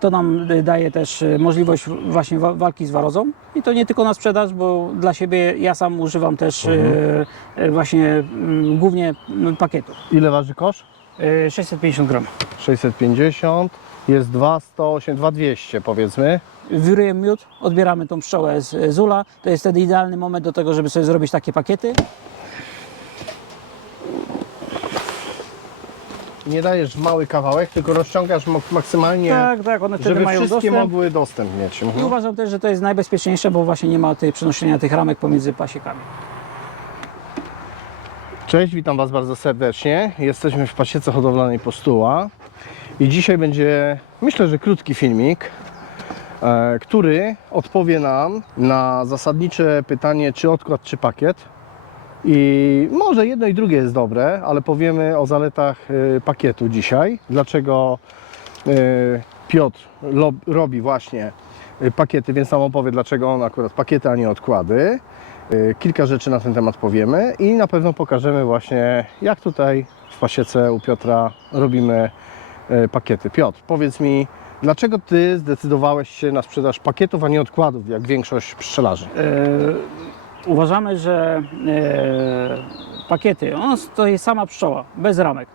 To nam y, daje też y, możliwość właśnie wa- walki z warozą i to nie tylko na sprzedaż, bo dla siebie ja sam używam też y, y, właśnie głównie pakietu. Ile waży kosz? Y, 650 gram. 650, jest 208, 2200 powiedzmy. Wiruję miód, odbieramy tą pszczołę z z ula. To jest wtedy idealny moment do tego, żeby sobie zrobić takie pakiety. Nie dajesz mały kawałek, tylko rozciągasz mak- maksymalnie, Tak, tak, one wtedy żeby mają wszystkie dostęp. mogły dostęp mieć. I Mhm. uważam też, że to jest najbezpieczniejsze, bo właśnie nie ma tej przenoszenia tych ramek pomiędzy pasiekami. Cześć, witam Was bardzo serdecznie. Jesteśmy w pasiece hodowlanej Postuła i dzisiaj będzie, myślę, że krótki filmik, e, który odpowie nam na zasadnicze pytanie, czy odkład, czy pakiet. I może jedno i drugie jest dobre, ale powiemy o zaletach e, pakietu dzisiaj. Dlaczego e, Piotr robi właśnie e, pakiety, więc nam opowie, dlaczego on akurat pakiety, a nie odkłady. E, Kilka rzeczy na ten temat powiemy i na pewno pokażemy właśnie, jak tutaj w pasiece u Piotra robimy e, pakiety. Piotr, powiedz mi, dlaczego Ty zdecydowałeś się na sprzedaż pakietów, a nie odkładów, jak większość pszczelarzy? Uważamy, że e, pakiety, on to jest sama pszczoła, bez ramek.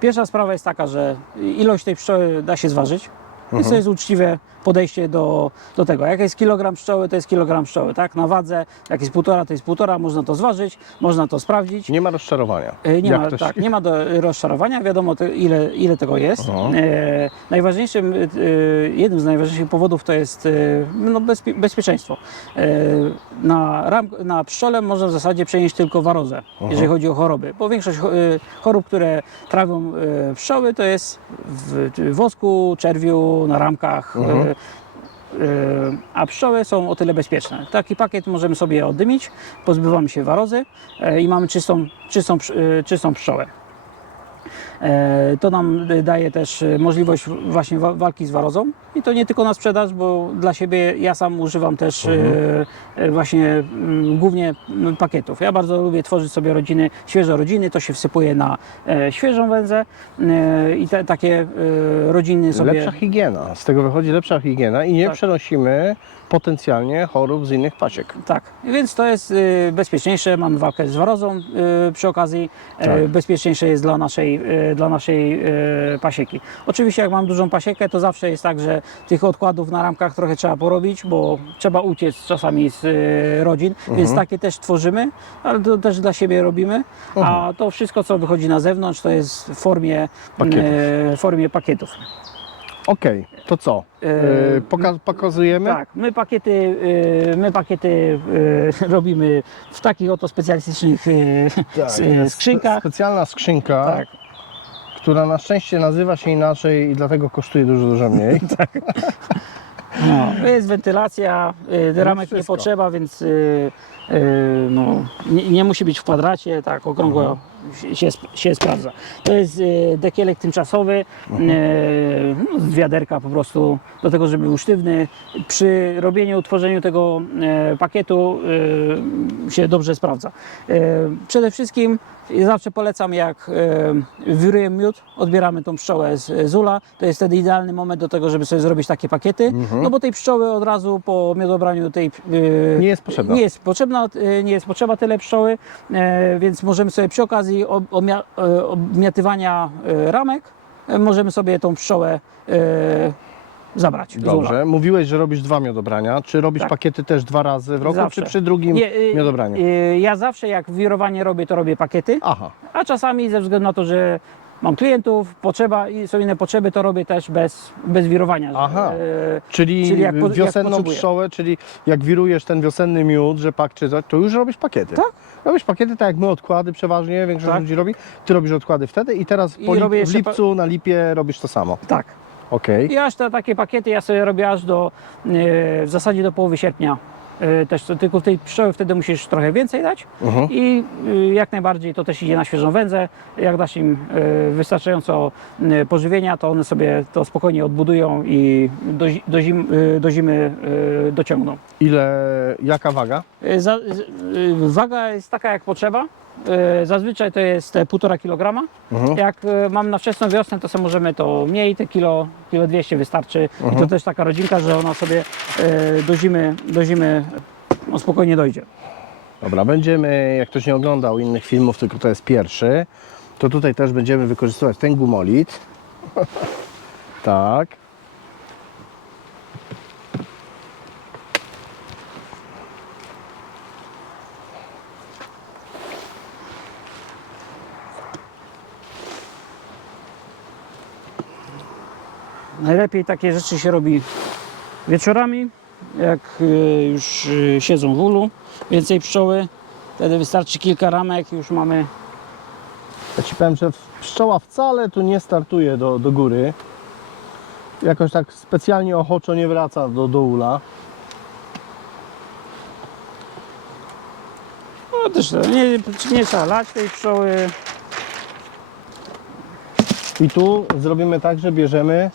Pierwsza sprawa jest taka, że ilość tej pszczoły da się zważyć. Więc to jest uczciwe podejście do, do tego. Jak jest kilogram pszczoły, to jest kilogram pszczoły, tak? Na wadze, jak jest półtora, to jest półtora, można to zważyć, można to sprawdzić. Nie ma rozczarowania. E, Nie Jak ma, ktoś- tak, nie ma do rozczarowania, wiadomo te, ile, ile tego jest. E, najważniejszym, e, jednym z najważniejszych powodów to jest e, no, bezpie, bezpieczeństwo. E, na, ram, na pszczole można w zasadzie przenieść tylko warozę, jeżeli chodzi o choroby, bo większość cho- chorób, które trawią e, pszczoły, to jest w w wosku, czerwiu, na ramkach. Mhm. E, e, a pszczoły są o tyle bezpieczne. Taki pakiet możemy sobie oddymić, pozbywamy się warozy e, i mamy czystą, czystą, e, czystą pszczołę. E, To nam daje też e, możliwość właśnie wa- walki z warozą i to nie tylko na sprzedaż, bo dla siebie ja sam używam też e, e, właśnie mm, głównie mm, pakietów. Ja bardzo lubię tworzyć sobie rodziny, świeże rodziny, to się wsypuje na świeżą węzę e, i te, takie rodziny sobie... Lepsza higiena. Z tego wychodzi lepsza higiena i nie Tak. przenosimy potencjalnie chorób z innych pasiek. Tak, więc to jest bezpieczniejsze, mamy walkę z warozą przy okazji, Tak. bezpieczniejsze jest dla naszej, dla naszej y, pasieki. Oczywiście jak mam dużą pasiekę, to zawsze jest tak, że tych odkładów na ramkach trochę trzeba porobić, bo trzeba uciec czasami z y, rodzin, Mhm. więc takie też tworzymy, ale to też dla siebie robimy, a to wszystko co wychodzi na zewnątrz to jest w formie Pakietów. y, w formie pakietów. Okej, to co? E, E, poka- pokazujemy? Tak, my pakiety, y, my pakiety y, robimy w takich oto specjalistycznych y, s- y, jest skrzynkach. Specjalna skrzynka, Tak, która na szczęście nazywa się inaczej i dlatego kosztuje dużo, dużo mniej. no, to jest wentylacja, y, ramek nie wszystko. potrzeba, więc y, no, nie, nie musi być w kwadracie, tak okrągło Mhm. się, się, sp- się sprawdza. To jest y, dekielek tymczasowy, y, no, z wiaderka po prostu do tego, żeby był sztywny. Przy robieniu, tworzeniu tego y, pakietu y, się dobrze sprawdza. Y, Przede wszystkim zawsze polecam, jak y, wiruję miód, odbieramy tą pszczołę z, z ula, to jest wtedy idealny moment do tego, żeby sobie zrobić takie pakiety, no bo tej pszczoły od razu po miodobraniu tej y, Nie jest potrzebna. nie jest potrzebna, y, nie jest potrzeba tyle pszczoły, e, więc możemy sobie przy okazji ob- obmia- obmiatywania e, ramek, możemy sobie tą pszczołę zabrać. Dobrze, mówiłeś, że robisz dwa miodobrania. Czy robisz Tak. pakiety też dwa razy w roku, Zawsze. czy przy drugim Nie, y, miodobraniu? y, Ja zawsze jak wirowanie robię, to robię pakiety, Aha, a czasami ze względu na to, że mam klientów, potrzeba i są inne potrzeby, to robię też bez, bez wirowania. Aha. E, czyli, Czyli jak po- jak wiosenną potrzebuję. pszczołę, czyli jak wirujesz ten wiosenny miód, rzepak czy coś, to już robisz pakiety. Tak. Robisz pakiety tak jak my odkłady przeważnie, większość Tak. ludzi robi. Ty robisz odkłady wtedy i teraz I po lip, robię w jeszcze pa- lipcu na lipie robisz to samo. Tak. Okej. I aż te takie pakiety ja sobie robię aż do, e, w zasadzie do połowy sierpnia. E, Też tylko tej pszczoły wtedy musisz trochę więcej dać Mhm. i e, jak najbardziej to też idzie na świeżą wędzę. Jak dasz im e, wystarczająco e, pożywienia, to one sobie to spokojnie odbudują i do, do, zim, do zimy dociągną. Ile, jaka waga? Za, waga jest taka jak potrzeba. E, zazwyczaj to jest e, 1,5 kg. Mhm. Jak e, mam na wczesną wiosnę, to sobie możemy to mniej, te kilo, kilo 200 wystarczy. I Mhm. to też taka rodzinka, że ona sobie e, do zimy, do zimy no, spokojnie dojdzie. Dobra, będziemy, jak ktoś nie oglądał innych filmów, tylko to jest pierwszy, to tutaj też będziemy wykorzystywać ten gumolit. tak. Najlepiej takie rzeczy się robi wieczorami, jak e, już e, siedzą w ulu, więcej pszczoły. Wtedy wystarczy kilka ramek, już mamy Ja Ci powiem, że pszczoła wcale tu nie startuje do, do góry. Jakoś tak specjalnie ochoczo nie wraca do, do ula. No też nie, nie trzeba lać tej pszczoły. I tu zrobimy tak, że bierzemy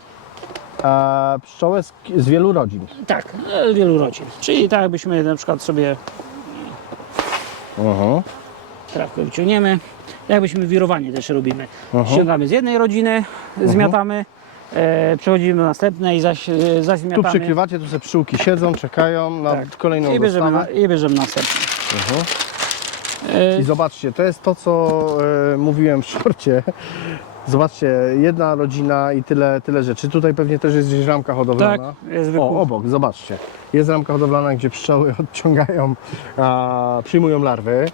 e, pszczołę z, z wielu rodzin. Tak, e, wielu rodzin. Czyli tak jakbyśmy na przykład sobie Mhm. trawkę wyciągniemy. Jakbyśmy wirowanie też robimy. Ściągamy z jednej rodziny, zmiatamy, e, przechodzimy do następnej, zaś, e, zaś Tu zmiatamy. przykrywacie, tu se pszczółki siedzą, czekają na Tak. kolejną I bierzemy, dostawę. na, I bierzemy następną. Mhm. E, I zobaczcie, to jest to, co e, mówiłem w szorcie. Zobaczcie, jedna rodzina i tyle, tyle rzeczy. Tutaj pewnie też jest gdzieś ramka tak, hodowlana. jest O, wykup. obok, zobaczcie. Jest ramka hodowlana, gdzie pszczoły odciągają, a, przyjmują larwy.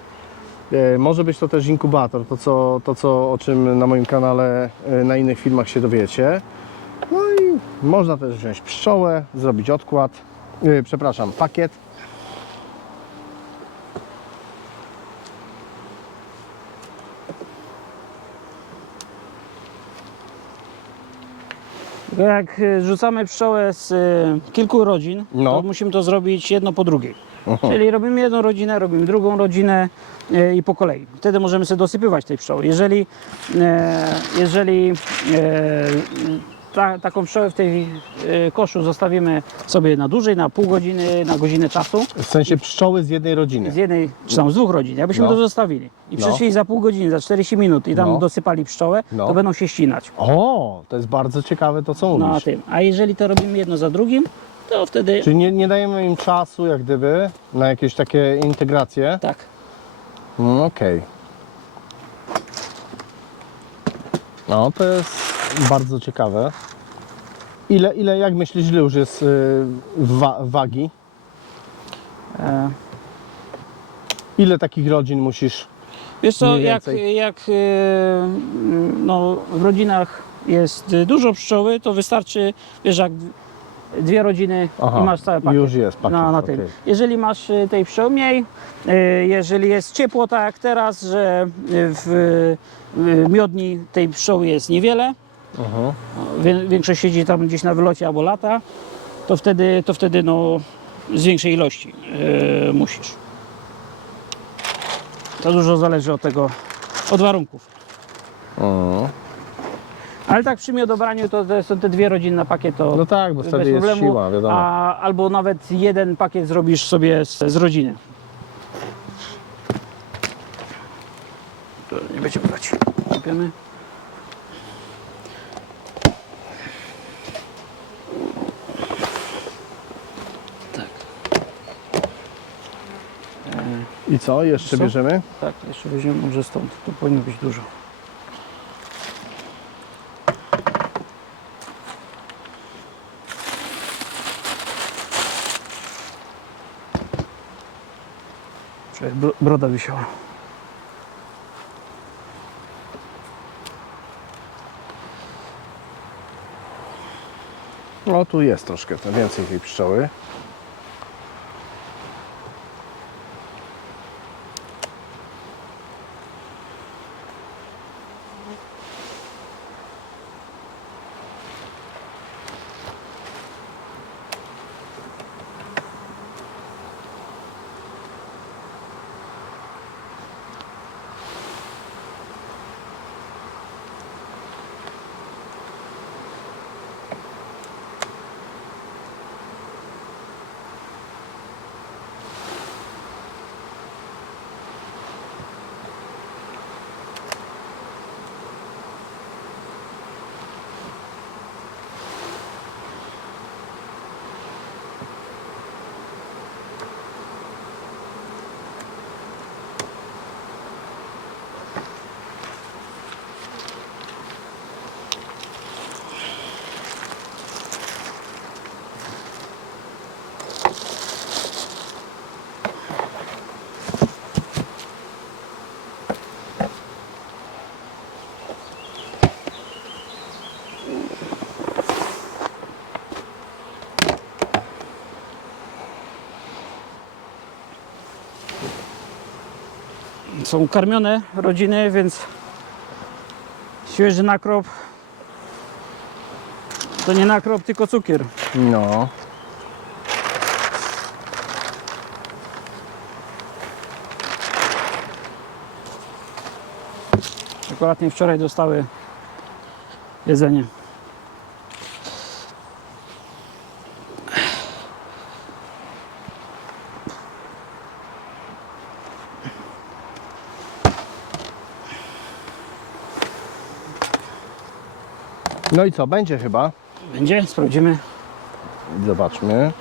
E, może być to też inkubator, to, co, to co, o czym na moim kanale, na innych filmach się dowiecie. No i można też wziąć pszczołę, zrobić odkład, przepraszam, pakiet. Jak e, rzucamy pszczołę z e, kilku rodzin, No. to musimy to zrobić jedno po drugiej. Mhm. Czyli robimy jedną rodzinę, robimy drugą rodzinę e, i po kolei. Wtedy możemy sobie dosypywać tej pszczoły. Jeżeli, jeżeli ta, taką pszczołę w tej e, koszu zostawimy sobie na dłużej, na pół godziny, na godzinę czasu, W sensie pszczoły z jednej rodziny. z jednej czy tam z dwóch rodzin, jakbyśmy No. to zostawili i No. przyszli za pół godziny, za 40 minut i tam No. dosypali pszczołę, No. to będą się ścinać O, to jest bardzo ciekawe to, co na mówisz. tym. A jeżeli to robimy jedno za drugim, to wtedy Czyli nie, nie dajemy im czasu, jak gdyby, na jakieś takie integracje. tak. Mm, Okej. No, to jest bardzo ciekawe. Ile, ile jak myślisz, ile już jest y, wa wagi? E, Ile takich rodzin musisz? Wiesz co, jak, jak e, no, w rodzinach jest dużo pszczoły, to wystarczy, wiesz, jak dwie rodziny Aha, i masz cały pakiet. już jest pakiet, Na, na okej. tym. Jeżeli masz e, tej pszczoły mniej, jeżeli jest ciepło, tak jak teraz, że w miodni tej pszczoły jest niewiele, Wie- większość siedzi tam gdzieś na wylocie albo lata, to wtedy, to wtedy no, z większej ilości e, musisz. To dużo zależy od tego, od warunków. Ale tak przy miodobraniu to, to są te dwie rodziny na pakiet, to No tak, bo bez wtedy jest problemu, siła, wiadomo. A, albo nawet jeden pakiet zrobisz sobie z, z rodziny. To nie będziemy brać. Łapiemy. I co, jeszcze Co? bierzemy? Tak, jeszcze weźmiemy może stąd. Tu powinno być dużo. Bro- broda wisiała. No tu jest troszkę, to więcej tej pszczoły. Są karmione rodziny, więc świeży nakrop to nie nakrop, tylko cukier. No. Akuratnie wczoraj dostały jedzenie. No i co, będzie chyba? Będzie? Sprawdzimy. Zobaczmy.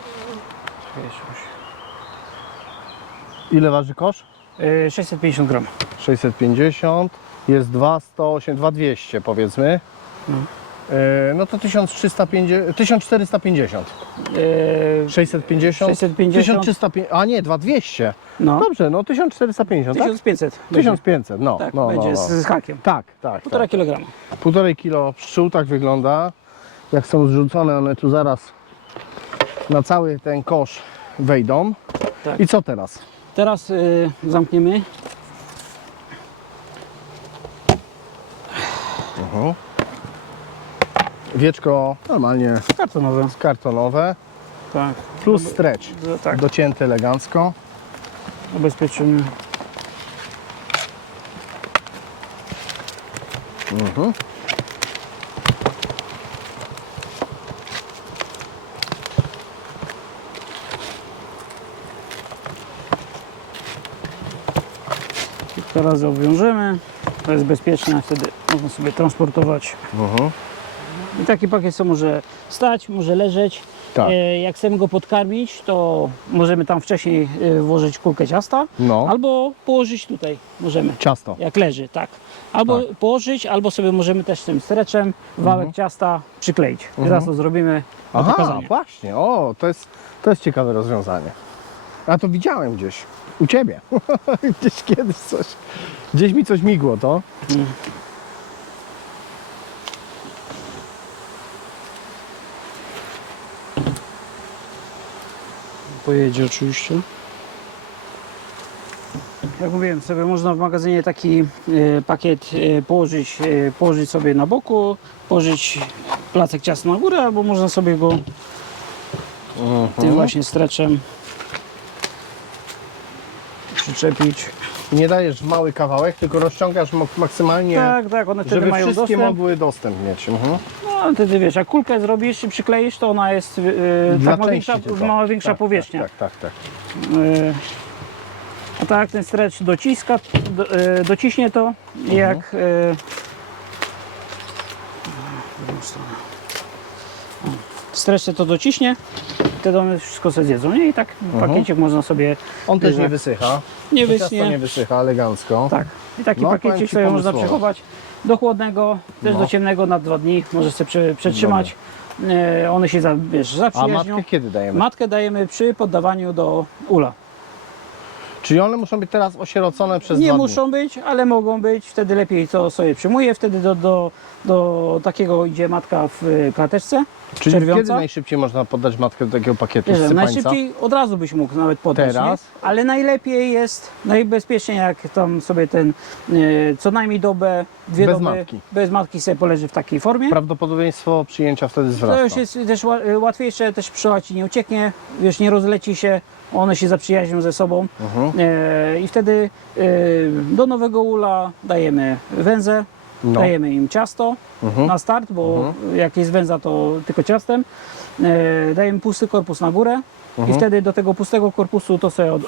Ile waży kosz? Yy, 650 gram. 650. Jest 208, 2200 powiedzmy. Mhm. E, No to 1350, 1450. Yy, 650? 650. 1350, a nie, 2200. no, Dobrze, no 1450, tak? 1500. będzie. 1500, no. Tak, no, będzie no, z, no. z hakiem. Tak, tak. Półtora tak. kilograma. Półtorej kilo pszczół, tak wygląda. Jak są zrzucone, one tu zaraz na cały ten kosz wejdą. Tak. I co teraz? Teraz yy, zamkniemy. Wieczko normalnie Kartonowe. kartonowe Tak. plus stretch. Tak. Docięty elegancko. Ubezpieczymy. Mhm. Kilka razy obwiążemy. To jest bezpieczne, wtedy można sobie transportować. Mhm. I taki pakiet co może stać, może leżeć. Tak. E, Jak chcemy go podkarmić, to możemy tam wcześniej e, włożyć kulkę ciasta, No. albo położyć tutaj. Możemy, Ciasto. jak leży, tak. Albo Tak. położyć, albo sobie możemy też tym streczem wałek ciasta przykleić. Teraz to zrobimy do Aha, pokazania. właśnie. O, to jest, to jest ciekawe rozwiązanie. Ja to widziałem gdzieś. U ciebie. gdzieś kiedyś coś. Gdzieś mi coś migło to. Pojedzie oczywiście. Jak mówiłem, sobie można w magazynie taki e, pakiet e, położyć, e, położyć sobie na boku, położyć placek ciasta na górę, albo można sobie go tym właśnie streczem przyczepić. Nie dajesz w mały kawałek, tylko rozciągasz mak- maksymalnie, Tak, tak, one wtedy żeby mają wszystkie dostęp. mogły dostęp mieć. Mhm. No ale wtedy wiesz, jak kulkę zrobisz i przykleisz, to ona jest Dla tak ma części większa, tylko. ma większa tak, powierzchnia. Tak, tak, tak. E, A tak ten stretch dociska, do, e, dociśnie to Mhm. jak Stretch to dociśnie, wtedy one wszystko sobie zjedzą. Nie? I tak pakieciek można sobie Mhm. On też nie wysycha. nie ciasto nie wysycha elegancko. Tak. I taki No, pakiecik sobie można przechować do chłodnego, też No. do ciemnego na dwa dni. Możesz sobie prze, przetrzymać. E, one się za, wiesz, A matkę kiedy dajemy? Matkę dajemy przy poddawaniu do ula. Czyli one muszą być teraz osierocone przez Nie dwa muszą być, ale mogą być. Wtedy lepiej to sobie przyjmuje. Wtedy do, do, do takiego idzie matka w y, klateczce. dni. Czyli czerwiąca. kiedy najszybciej można poddać matkę do takiego pakietu sypańca? najszybciej od razu byś mógł nawet poddać, Teraz? Nie? ale najlepiej jest, najbezpieczniej jak tam sobie ten y, co najmniej dobę, dwie Bez doby matki. bez matki sobie poleży w takiej formie. Prawdopodobieństwo przyjęcia wtedy wzrasta. To już jest też ła- y, łatwiejsze, też pszczoła ci nie ucieknie, wiesz, nie rozleci się, one się zaprzyjaźnią ze sobą. Mhm. E, I wtedy e, do nowego ula dajemy węzę, No. dajemy im ciasto Mhm. na start, bo jak jest węza, to tylko ciastem. E, dajemy pusty korpus na górę Mhm. i wtedy do tego pustego korpusu to sobie od,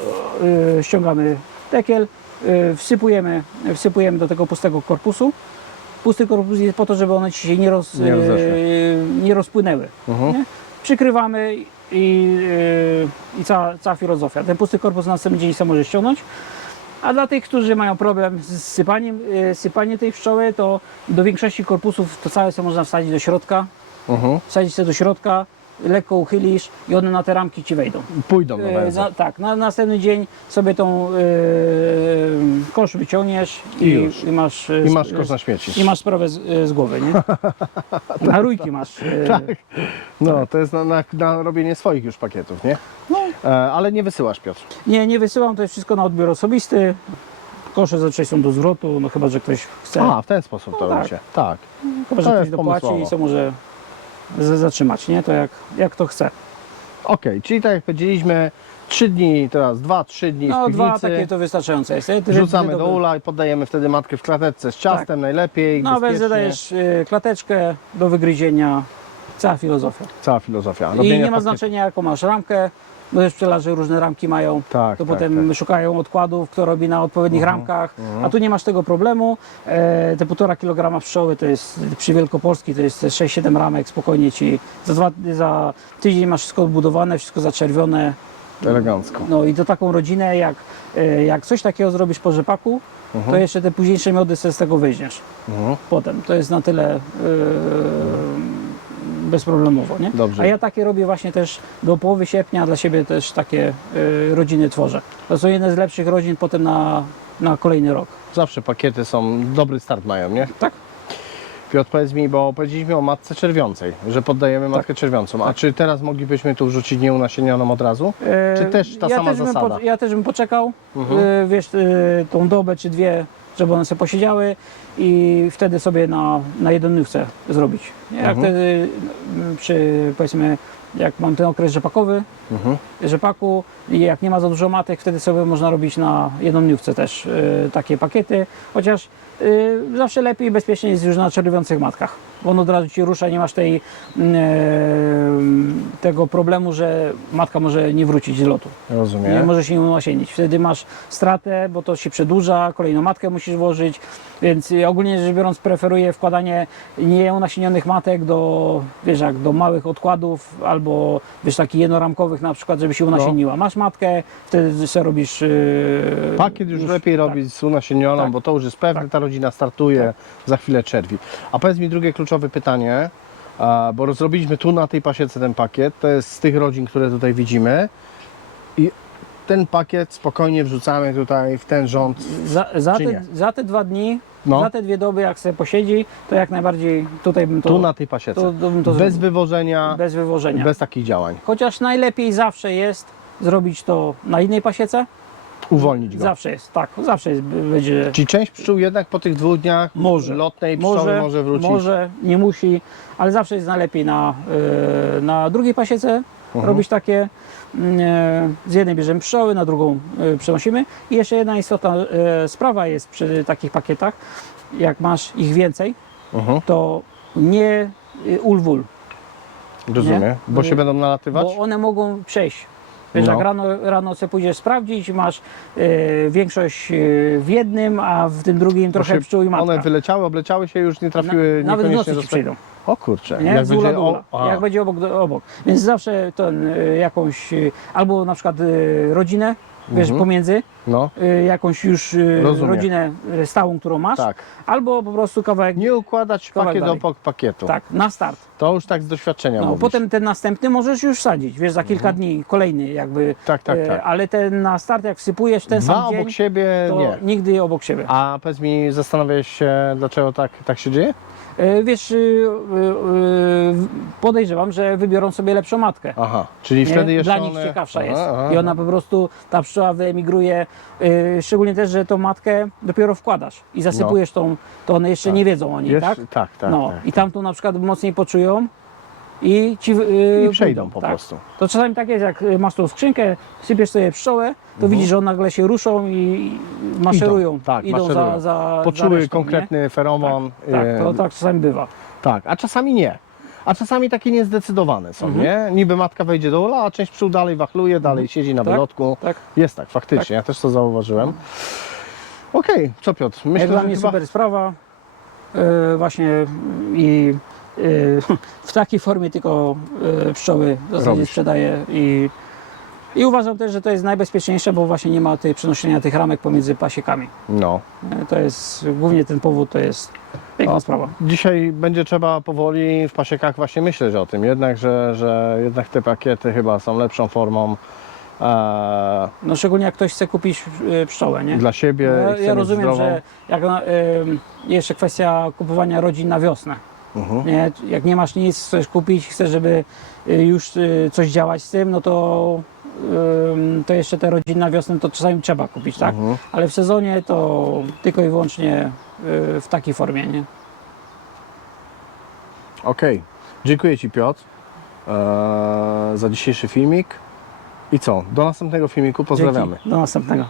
ściągamy dekiel, e, wsypujemy, wsypujemy do tego pustego korpusu. Pusty korpus jest po to, żeby one ci się nie, roz, Nie nie rozpłynęły. Mhm. Nie? Przykrywamy i, yy, i cała, cała filozofia. Ten pusty korpus na następny dzień sam może ściągnąć. A dla tych, którzy mają problem z sypaniem, yy, sypanie tej pszczoły, to do większości korpusów to całe sobie można wsadzić do środka. Mhm. Wsadzić sobie do środka, lekko uchylisz i one na te ramki ci wejdą. Pójdą do węzła. za, tak, na następny dzień sobie tą yy, kosz wyciągniesz i, I już. i masz, yy, I masz kosz na śmieci. i masz sprawę z, yy, z głowy, nie? Na rójki masz. yy, Tak. No, to jest na, na, na robienie swoich już pakietów, nie? No. E, ale nie wysyłasz, Piotr. Nie, nie wysyłam, to jest wszystko na odbiór osobisty. kosze zazwyczaj są do zwrotu, no chyba, że ktoś chce, A, w ten sposób to No tak. robicie. Tak. chyba, że to ktoś jest dopłaci i pomysłowo. co może zatrzymać, nie? To jak, jak to chce. Okej, czyli tak jak powiedzieliśmy, 3 dni, teraz 2-3 dni No w dwa piwnicy. takie to wystarczające jest. Te Wrzucamy dwie do ula i poddajemy wtedy matkę w klateczce z ciastem najlepiej, Nawet bezpiecznie. zadajesz y, klateczkę do wygryzienia, cała filozofia. Cała filozofia. I robienia nie ma pakietu. znaczenia jaką masz ramkę, bo też pszczelarze różne ramki mają. Tak, to tak, potem tak. szukają odkładów, kto robi na odpowiednich Mhm, ramkach, a tu nie masz tego problemu. E, te półtora kilograma pszczoły to jest przy Wielkopolski to jest 6-7 ramek, spokojnie ci za, dwa, za tydzień masz wszystko odbudowane, wszystko zaczerwione. Elegancko. No i to taką rodzinę, jak, e, jak coś takiego zrobisz po rzepaku, to jeszcze te późniejsze miody sobie z tego wyjdziesz Mhm. potem. To jest na tyle yy, bezproblemowo, nie? Dobrze. A ja takie robię właśnie też do połowy sierpnia dla siebie też takie yy, rodziny tworzę. To są jedne z lepszych rodzin potem na, na kolejny rok. Zawsze pakiety są, dobry start mają, nie? Tak? Piotr, powiedz mi, bo powiedzieliśmy o matce czerwiącej, że poddajemy Tak. matkę czerwiącą. A czy teraz moglibyśmy tu wrzucić nieunasienioną od razu? Yy, Czy też ta ja sama też bym zasada? Po, ja też bym poczekał, Mhm. yy, wiesz, yy, tą dobę czy dwie, żeby one sobie posiedziały i wtedy sobie na, na jedynówce zrobić. Nie? Jak Mhm. wtedy mm, przy, powiedzmy, jak mam ten okres rzepakowy, Mhm. rzepaku i jak nie ma za dużo matek, wtedy sobie można robić na jednodniówce też y, takie pakiety, chociaż y, zawsze lepiej i bezpiecznie jest już na czerwiących matkach, on od razu Ci rusza, nie masz tej, y, tego problemu, że matka może nie wrócić z lotu, nie Rozumiem. może się nie unasienić. Wtedy masz stratę, bo to się przedłuża, kolejną matkę musisz włożyć, więc ogólnie rzecz biorąc preferuję wkładanie nieunasienionych matek do, wiesz, jak do małych odkładów albo wiesz, takich jednoramkowych na przykład, żeby się unasieniła. Masz matkę, wtedy sobie robisz... Yy, Pakiet już, lepiej tak. robić z unasienioną, Tak. bo to już jest pewne, Tak. ta rodzina startuje, za chwilę czerwi. A powiedz mi drugie kluczowe pytanie, a, bo rozrobiliśmy tu na tej pasiece ten pakiet, to jest z tych rodzin, które tutaj widzimy i ten pakiet spokojnie wrzucamy tutaj w ten rząd. Za, za, te, za te dwa dni, No. za te dwie doby, jak sobie posiedzi, to jak najbardziej tutaj bym to... Tu na tej pasiece. to, to, to bez wywożenia, bez wywożenia. bez takich działań. Chociaż najlepiej zawsze jest zrobić to na innej pasiece. Uwolnić go. Zawsze jest, tak, zawsze jest, będzie... Czyli część pszczół jednak po tych dwóch dniach Może. lotnej pszczoły może, Może, wrócić. może, nie musi, ale zawsze jest najlepiej na, y, na drugiej pasiece Mhm. robić takie. y, Z jednej bierzemy pszczoły, na drugą y, przenosimy. I jeszcze jedna istotna y, sprawa jest przy takich pakietach. Jak masz ich więcej, Mhm. to nie y, ulwul, Rozumiem. Nie? Bo się będą nalatywać? bo one mogą przejść. Wiesz, No. jak rano, rano sobie pójdziesz sprawdzić, masz y, większość y, w jednym, a w tym drugim trochę pszczół i matka. One wyleciały, obleciały się, już nie trafiły Na, nawet w nocy ci przyjdą. O kurczę, Nie? jak będzie, o, a, jak będzie obok, do, obok. Więc zawsze ten, y, jakąś, y, albo na przykład y, rodzinę, wiesz, Mhm. pomiędzy, no, y, jakąś już y, Rozumiem. rodzinę y, stałą, którą masz, tak. albo po prostu kawałek, Nie układać Kawałek pakiet dalej. obok pakietu. tak, na start. To już tak z doświadczenia No, mówisz. potem ten następny możesz już sadzić, wiesz, za kilka dni kolejny jakby, Tak, tak, y, tak. ale ten na start jak wsypujesz ten Dwa sam obok dzień, siebie to nie. nigdy obok siebie. A powiedz mi, zastanawiałeś się, dlaczego tak, tak się dzieje? Y, Wiesz, y, y, y, podejrzewam, że wybiorą sobie lepszą matkę. Aha, czyli wtedy jeszcze Dla nich one... ciekawsza Aha, jest. aha, I ona po prostu, ta pszczoła wyemigruje, szczególnie też, że tą matkę dopiero wkładasz i zasypujesz tą, to one jeszcze Tak. nie wiedzą o niej, tak? tak, tak, no tak. i tamtą na przykład mocniej poczują i ci yy, I przejdą pójdą, po tak? prostu. To czasami tak jest, jak y, masz tą skrzynkę, sypiesz sobie pszczołę, to widzisz, że one nagle się ruszą i maszerują, Mhm. Idą, tak, idą maszerują. za, za Poczuły za resztą, konkretny feromon. Nie? Tak, e, to tak czasami bywa. Tak, a czasami nie. A czasami takie niezdecydowane są, Mhm. nie? Niby matka wejdzie do ula, a część pszczół dalej wachluje, dalej siedzi na Tak, wylotku. tak. Jest tak, faktycznie, ja też to zauważyłem. Okej, co Piotr? Myślę, Jak dla że mnie chyba... super sprawa. Yy, właśnie i w takiej formie tylko yy, pszczoły w zasadzie Robisz. sprzedaję i, i uważam też, że to jest najbezpieczniejsze, bo właśnie nie ma tej przenoszenia tych ramek pomiędzy pasiekami. No. Yy, To jest głównie ten powód, to jest piękna sprawa. Dzisiaj będzie trzeba powoli w pasiekach właśnie myśleć o tym, jednak, że, że jednak te pakiety chyba są lepszą formą e, No szczególnie jak ktoś chce kupić yy, pszczołę, nie? dla siebie. No, i ja, chce ja mieć rozumiem, zdrową. że jak na, jeszcze kwestia kupowania rodzin na wiosnę. Mhm. Nie? Jak nie masz nic, chcesz kupić, chcesz, żeby y, już y, coś działać z tym, no to to jeszcze te rodziny na wiosnę to czasami trzeba kupić, tak? Mhm. Ale w sezonie to tylko i wyłącznie y, w takiej formie, nie? Okej. Dziękuję Ci Piotr e, za dzisiejszy filmik. I co? Do następnego filmiku. Pozdrawiamy. Dzięki. Do następnego.